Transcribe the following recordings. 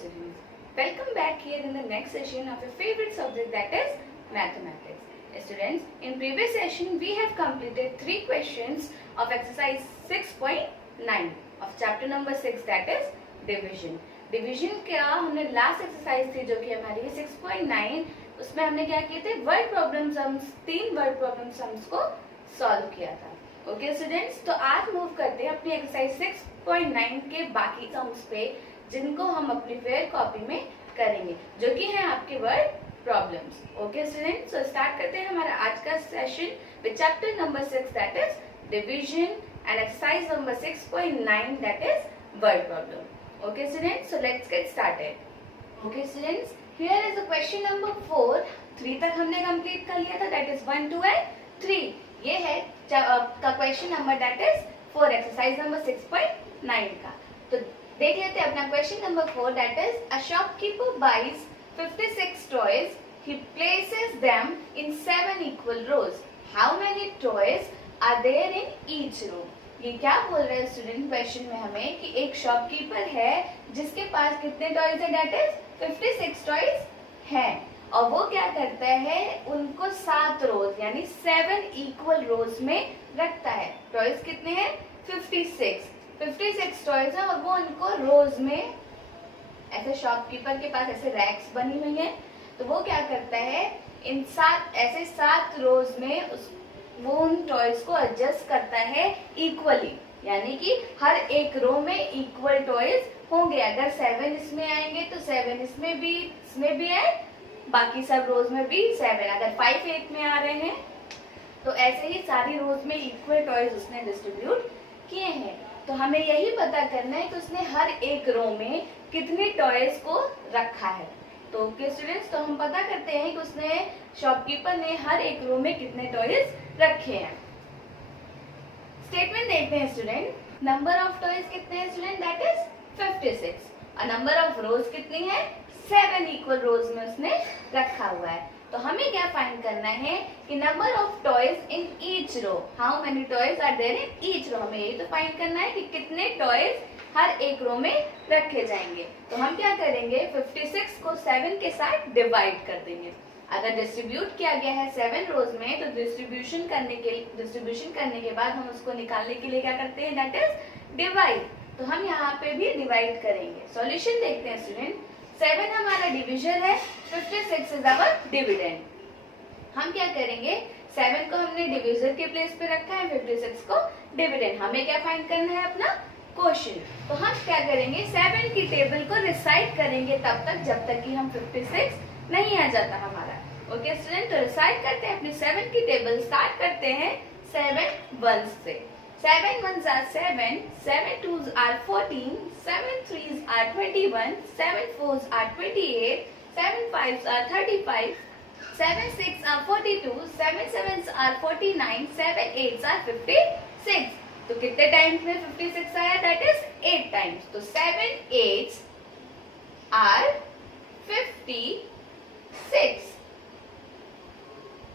students, welcome back here in the next session of your favorite subject, that is mathematics. Students, in previous session we have completed 3 questions of exercise 6.9 of chapter number 6, that is division. Division क्या हमने last exercise थी जो कि हमारी 6.9, उसमें हमने क्या किए थे, word problem sums, 3 word problem sums को सॉल्व किया था. ओके स्टूडेंट्स, तो आज मूव करते हैं अपनी एक्सरसाइज 6.9 के बाकी सम्स पे, जिनको हम अपनी फेयर कॉपी में करेंगे, जो कि हैं आपके वर्ड प्रॉब्लम्स. ओके स्टूडेंट्स, तो स्टार्ट करते हैं हमारा आज का session with chapter number 6, that is division, and exercise number 6.9, that is word problem. Okay students, so let's get started. Okay students, here is the question number 4. 3 तक हमने complete कर लिया था, that is 1, 2 and 3. ये है का question number that is 4, exercise number 6.9 का. तो देख लेते हैं अपना question number 4, that is a shopkeeper buys 56 toys. He places them in 7 equal rows. How many toys are there in each row? ये क्या बोल रहे हैं स्टूडेंट क्वेश्चन में हमें कि एक शॉपकीपर है जिसके पास कितने टॉयज है, डेट इज 56 टॉयज हैं, और वो क्या करता है, उनको 7 रोज यानी 7 इक्वल रोज में रखता है. टॉयज कितने हैं, 56 टॉयज है, और वो उनको रोज में ऐसे शॉपकीपर के पास ऐसे रैक्स बनी हुई है, तो वो क्या करता है, इन 7 रोज में वो उन टॉयज को एडजस्ट करता है इक्वली, यानी कि हर एक रो में इक्वल टॉयज होंगे. अगर 7 इसमें आएंगे तो 7 इसमें भी है, बाकी सब रोज में भी 7. अगर 5 8 में आ रहे हैं तो ऐसे ही सारी रोज में इक्वल टॉयज उसने डिस्ट्रीब्यूट किए हैं. तो हमें यही पता करना है कि उसने हर एक रो में कितने टॉयज को रखा है. तो ओके स्टूडेंट्स, तो हम पता करते हैं कि उसने शॉपकीपर ने हर एक रो में कितने टॉयज रखे हैं. स्टेटमेंट देखते हैं स्टूडेंट. नंबर ऑफ टॉयज कितने हैं स्टूडेंट, दैट इज 56, और नंबर ऑफ रोज कितनी है, 7 इक्वल रोज में उसने रखा हुआ है. तो हमें क्या फाइंड करना है कि number of toys in each row, how many toys are there in each row. हमें यही तो फाइंड करना है कि कितने टॉयज हर एक रो में रखे जाएंगे. तो हम क्या करेंगे, 56 को 7 के साथ डिवाइड कर देंगे. अगर डिस्ट्रीब्यूट किया गया है 7 रोज में, तो डिस्ट्रीब्यूशन करने के बाद हम उसको निकालने के लिए क्या करते हैं, दैट इज डिवाइड. तो हम यहाँ पे भी डिवाइड करेंगे. सॉल्यूशन देखते हैं स्टूडेंट. 7 हमारा डिविजन है, 56 इज आवर डिविडेंड. हम क्या करेंगे, 7 को हमने डिविजन के प्लेस पे रखा है, 56 को डिविडेंड. हमें क्या फाइंड करना है, अपना क्वोशिएंट. तो हम क्या करेंगे, 7 की टेबल को रिसाइट करेंगे तब तक जब तक कि हम 56 नहीं आ जाता हमारा. ओके स्टूडेंट, तो रिसाइट करते हैं अपनी 7 की टेबल. स्टार्ट करते हैं 7 1s से. 7 1s are 7, 7 2s are 14, 7 3s are 21, 7 4s are 28, 7 5s are 35, 7 6 are 42, 7 7s are 49, 7 8s are 56. तो कितने टाइम्स में 56 आया, दैट इज 8 टाइम्स. तो 7 8s आर 56.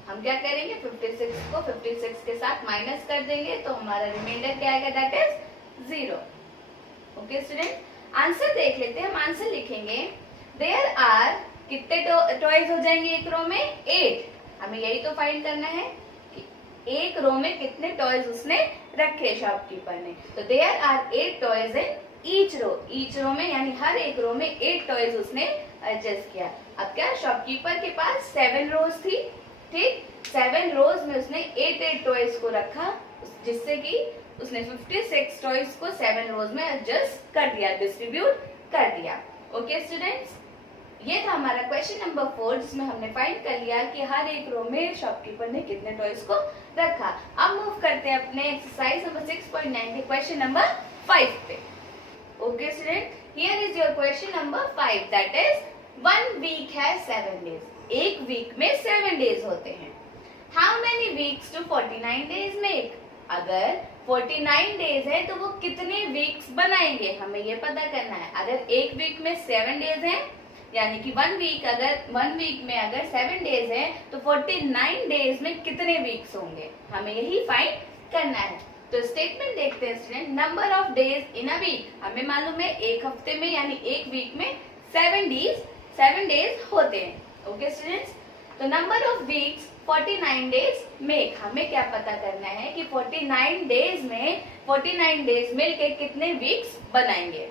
हम क्या करेंगे, 56 को 56 के साथ माइनस कर देंगे, तो हमारा रिमाइंडर क्या आएगा, that is 0. Okay student, answer देख लेते हैं. हम आंसर लिखेंगे, देयर आर, कितने टॉयज हो जाएंगे एक रो में, 8. हमें यही तो फाइंड करना है कि एक रो में कितने टॉयज उसने रखे शॉपकीपर ने. तो there are 8 toys in each row में, यानी हर एक रो में 8 टॉयज उसने एडजस्ट किया. अब क्या, शॉपकीपर के पास 7 रोज थी, ठीक, 7 रोज में उसने 8 टॉयज को रखा, जिससे कि उसने 56 टॉयज को 7 रोज में एडजस्ट कर दिया, डिस्ट्रीब्यूट कर दिया. ओके स्टूडेंट्स, ये था हमारा क्वेश्चन नंबर 4, जिसमें हमने फाइंड कर लिया कि हर एक रो में शॉपकीपर ने कितने टॉयज को रखा. अब मूव करते हैं अपने एक्सरसाइज नंबर 6.9 के क्वेश्चन नंबर 5 पे. Okay student, here is your question number 5, that is 1 week है 7 डेज. एक वीक में 7 डेज होते हैं. How many weeks to 49 days make. अगर 49 डेज है तो वो कितने वीक्स बनाएंगे, हमें ये पता करना है. अगर एक वीक में 7 डेज है, यानी कि 1 वीक में अगर 7 डेज है, तो 49 डेज में कितने वीक्स होंगे, हमें यही फाइंड करना है. तो स्टेटमेंट देखते हैं student. Number of days in a week, हमें मालूम है एक हफ्ते में यानी एक वीक में 7 डेज होते हैं। ओके स्टूडेंट्स, तो number of weeks 49 days make. हमें क्या पता करना है कि 49 डेज मिलके कितने वीक्स बनाएंगे।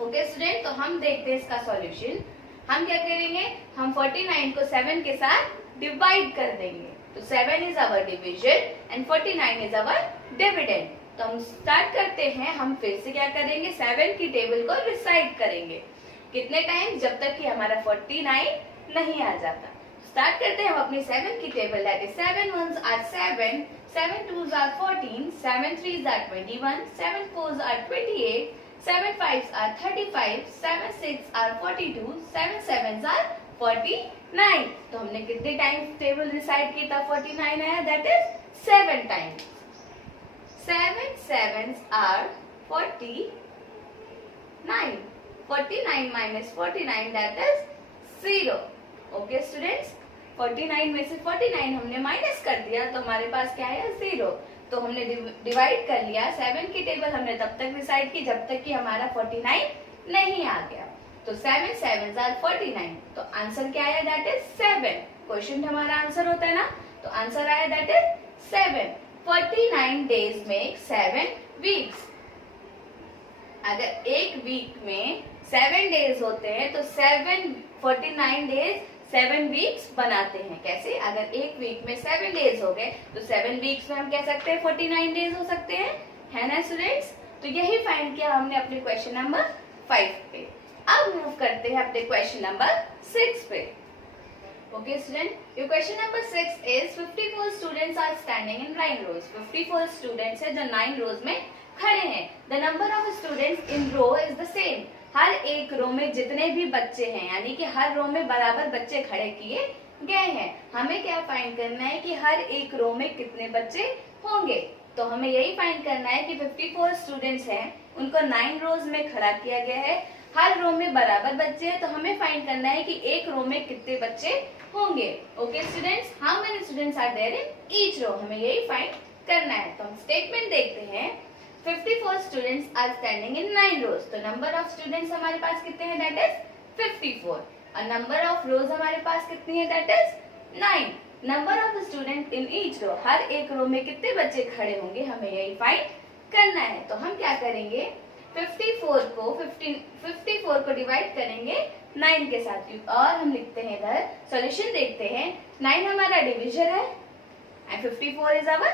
ओके स्टूडेंट, तो हम देखते हैं इसका सॉल्यूशन। हम क्या करेंगे, हम 49 को 7 के साथ डिवाइड कर देंगे। तो 7 is our division and 49 is our dividend. तो हम स्टार्ट करते हैं, हम फिर से क्या करेंगे, 7 की टेबल को रिसाइट करेंगे। कितने टाइम, जब तक कि हमारा 49 नहीं आ जाता। स्टार्ट करते हैं हम अपनी 7 की table, that is 7 1s are 7, 7 2s are 14, 7 3s are 21, 7 4s are 28, 7 5s are 35, 7 6 are 42, 7 7s are 49। तो हमने कितने टाइम टेबल रिसाइट किया था 49 आया, that is 7 times. 7 7s are 49, 49 minus 49 that is 0। Okay students, 49 में से 49 हमने माइनस कर दिया तो हमारे पास क्या है, 0। तो हमने डिवाइड कर लिया, 7 की टेबल हमने तब तक डिसाइड की जब तक कि हमारा 49 नहीं आ गया। तो 7 7s are 49, तो आंसर क्या आया, दैट इज 7। क्वेश्चन हमारा आंसर होता है ना, तो आंसर आया दैट इज 7। 49 डेज में 7 वीक्स। अगर एक वीक में 7 डेज होते हैं तो 49 डेज 7 वीक्स बनाते हैं। कैसे, अगर एक वीक में 7 डेज हो गए तो 7 वीक्स में हम कह सकते हैं 49 डेज हो सकते हैं, है ना स्टूडेंट्स। तो यही फाइंड किया हमने अपने क्वेश्चन नंबर 5 पे। अब मूव करते हैं अपने क्वेश्चन नंबर 6 पे। Okay student, your question number 6 is 54 students are standing in 9 rows। 54 students है जो 9 rows में खड़े हैं। The number of students in row is the same। हर एक रो में जितने भी बच्चे हैं, यानी कि हर रो में बराबर बच्चे खड़े किए गए हैं। हमें क्या फाइंड करना है कि हर एक रो में कितने बच्चे होंगे। तो हमें यही फाइंड करना है कि 54 स्टूडेंट्स हैं, उनको 9 रोज में खड़ा किया गया है। हर रो में बराबर बच्चे हैं, तो हमें फाइंड करना है कि एक रो में कितने बच्चे होंगे। Okay students, how many students are there in each row, हमें यही फाइंड करना है। तो हम स्टेटमेंट देखते हैं, 54 स्टूडेंट्स आर स्टैंडिंग इन 9 रोज। तो नंबर ऑफ स्टूडेंट्स हमारे पास कितने हैं, दैट इज 54। और नंबर ऑफ रोज हमारे पास कितनी है, that is 9। Number of student in each row, हर एक रो में कितने बच्चे खड़े होंगे, हमें यही फाइंड करना है। तो हम क्या करेंगे, 54 को डिवाइड करेंगे 9 के साथ और हम लिखते हैं इधर, सॉल्यूशन देखते हैं। 9 हमारा डिविजन है एंड 54 इज आवर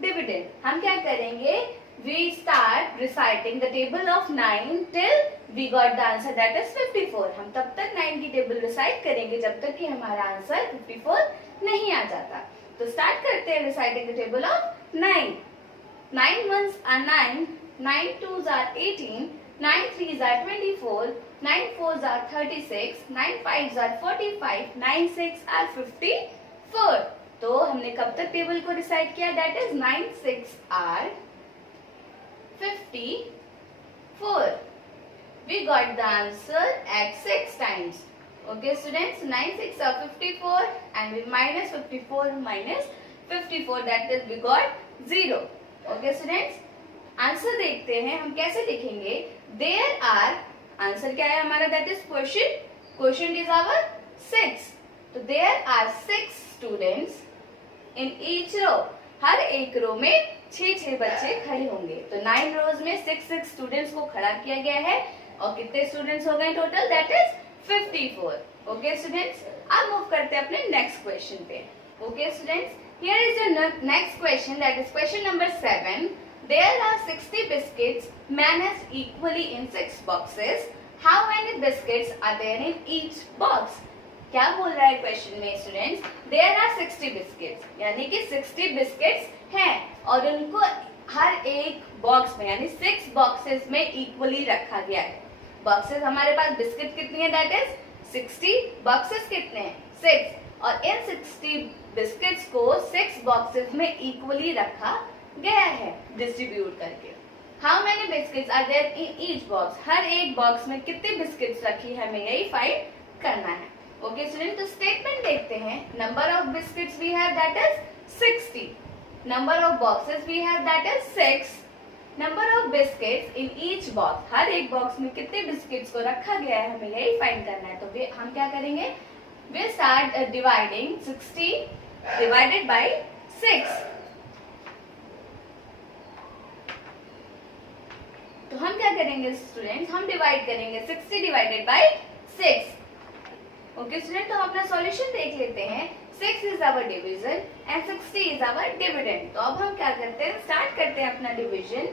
डिविडेंड। हम क्या करेंगे, we start reciting the table of 9 till we got the answer that is 54। हम तब तक 9 की टेबल रिसाइट करेंगे जब तक कि हमारा आंसर 54 नहीं आ जाता। तो स्टार्ट करते हैं reciting the table of 9। 9 1s are 9, 9 2s are 18, 9 3s are 24, 9 4s are 36, 9 5s are 45, 9 6 are 54। तो हमने कब तक टेबल को डिसाइड किया, that is 9 6 are 54। We got the answer at 6 times। Okay students, 9 6 are 54 and we minus 54 minus 54, that is we got 0। Okay students, answer देखते हैं हम कैसे लिखेंगे। देयर आर, आंसर क्या है हमारा, that is question is our 6। तो there are 6 students in each row. हर एक रो में 6 बच्चे खड़े होंगे। तो 9 रोज में 6 स्टूडेंट्स को खड़ा किया गया है और कितने स्टूडेंट्स हो गए total, that is 54। Okay students, अब मूव करते हैं अपने नेक्स्ट क्वेश्चन पे। Okay students, here is the next question, that is question number 7। there are 60 biscuits managed equally in 6 boxes। how many biscuits are there in each box। क्या बोल रहा है question में स्टूडेंट्स, there are 60 biscuits, यानी कि 60 biscuits हैं और उनको हर एक बॉक्स में यानी 6 बॉक्सेस में इक्वली रखा गया है। बॉक्सेस हमारे पास बिस्किट कितनी है, दैट इज 60, बॉक्सेस कितने हैं 6, और इन 60 बिस्किट्स को 6 बॉक्सेस में इक्वली रखा गया है डिस्ट्रीब्यूट करके। How many biscuits are there in each box, हर एक बॉक्स में कितने बिस्किट्स रखी है, हमें यही फाइंड करना है। ओके स्टूडेंट, तो स्टेटमेंट देखते हैं। Number of biscuits we have that is 60, number of boxes we have that is 6, number of biscuits in each box, हर एक बॉक्स में कितने बिस्किट्स को रखा गया है हमें यही फाइंड करना है। तो हम क्या करेंगे, we start dividing 60 divided by 6। तो हम क्या करेंगे स्टूडेंट्स, हम डिवाइड करेंगे 60 डिवाइडेड बाय 6। ओके स्टूडेंट, तो हम अपना सॉल्यूशन देख लेते हैं। 6 is our division and 60 is our dividend. तो अब हम क्या करते हैं, स्टार्ट करते हैं अपना डिवीजन।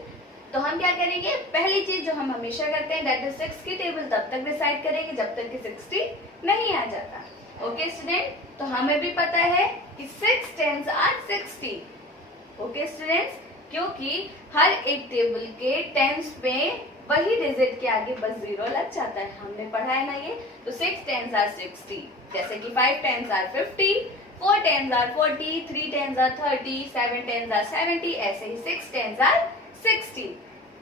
तो हम क्या करेंगे, पहली चीज जो हम हमेशा करते हैं दैट इज 6 की टेबल तब तक डिसाइड करेंगे जब तक कि 60 नहीं आ जाता। ओके स्टूडेंट, तो हमें भी पता है कि 6 टेंस आर 60। ओके स्टूडेंट्स, क्योंकि हर एक टेबल के टेंस में वही डिजिट के आगे बस 0 लग जाता है, हमने पढ़ा है ना ये। तो 6 टेंस आर 60, जैसे कि 5 tens are 50, 4 tens are 40, 3 tens are 30, 7 tens are 70, ऐसे ही 6 टेंस आर 60।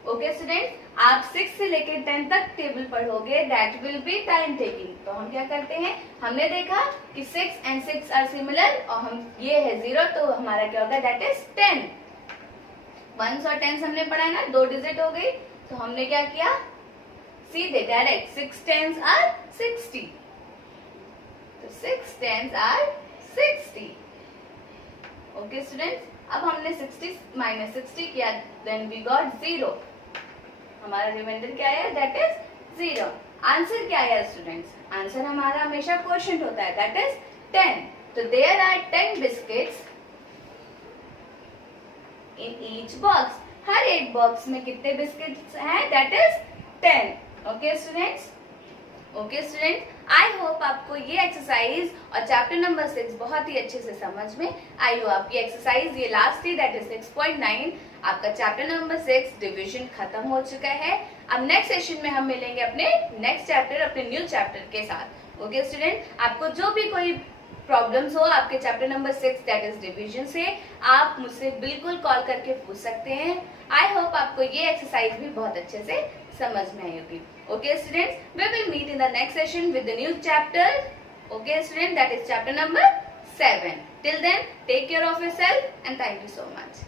ओके स्टूडेंट, आप 6 से लेकर 10 तक टेबल पढ़ोगे, that will be time taking. तो हम क्या करते हैं, हमने देखा कि 6 एंड 6 आर सिमिलर और हम ये है 0, तो हमारा क्या होगा, दैट इज 10। 1s और 10s हमने पढ़ा है ना, 2 डिजिट हो गई। तो हमने क्या किया, सीधे डायरेक्ट 6 टेंस आर 60। तो 6 टेंस आर 60। ओके स्टूडेंट्स, अब हमने 60 माइनस 60 किया, देन वी गॉट 0। हमारा रिमाइंडर क्या आया, दैट इज 0। आंसर क्या आया स्टूडेंट्स, आंसर हमारा हमेशा क्वोशिएंट होता है, दैट इज 10। तो there are 10 biscuits in each box, हर एक बॉक्स में कितने बिस्किट्स हैं, that is 10। Okay students, okay student, I hope आपको ये एक्सरसाइज और चैप्टर नंबर 6 बहुत ही अच्छे से समझ में आई हो। आपकी एक्सरसाइज ये लास्ट थी, दैट इज 6.9। आपका चैप्टर नंबर 6 डिवीजन खत्म हो चुका है। अब नेक्स्ट सेशन में हम मिलेंगे अपने नेक्स्ट चैप्टर, अपने न्यू चैप्टर के साथ। ओके स्टूडेंट, आपको जो भी कोई प्रॉब्लम्स हो आपके chapter number 6 that is division से, आप मुझसे बिल्कुल कॉल करके पूछ सकते हैं। आई होप आपको ये एक्सरसाइज भी बहुत अच्छे से समझ में आई होगी। Okay students, we will meet in the next session with the new chapter. Okay student, that is chapter number 7। Till then, take care of yourself and thank you so much.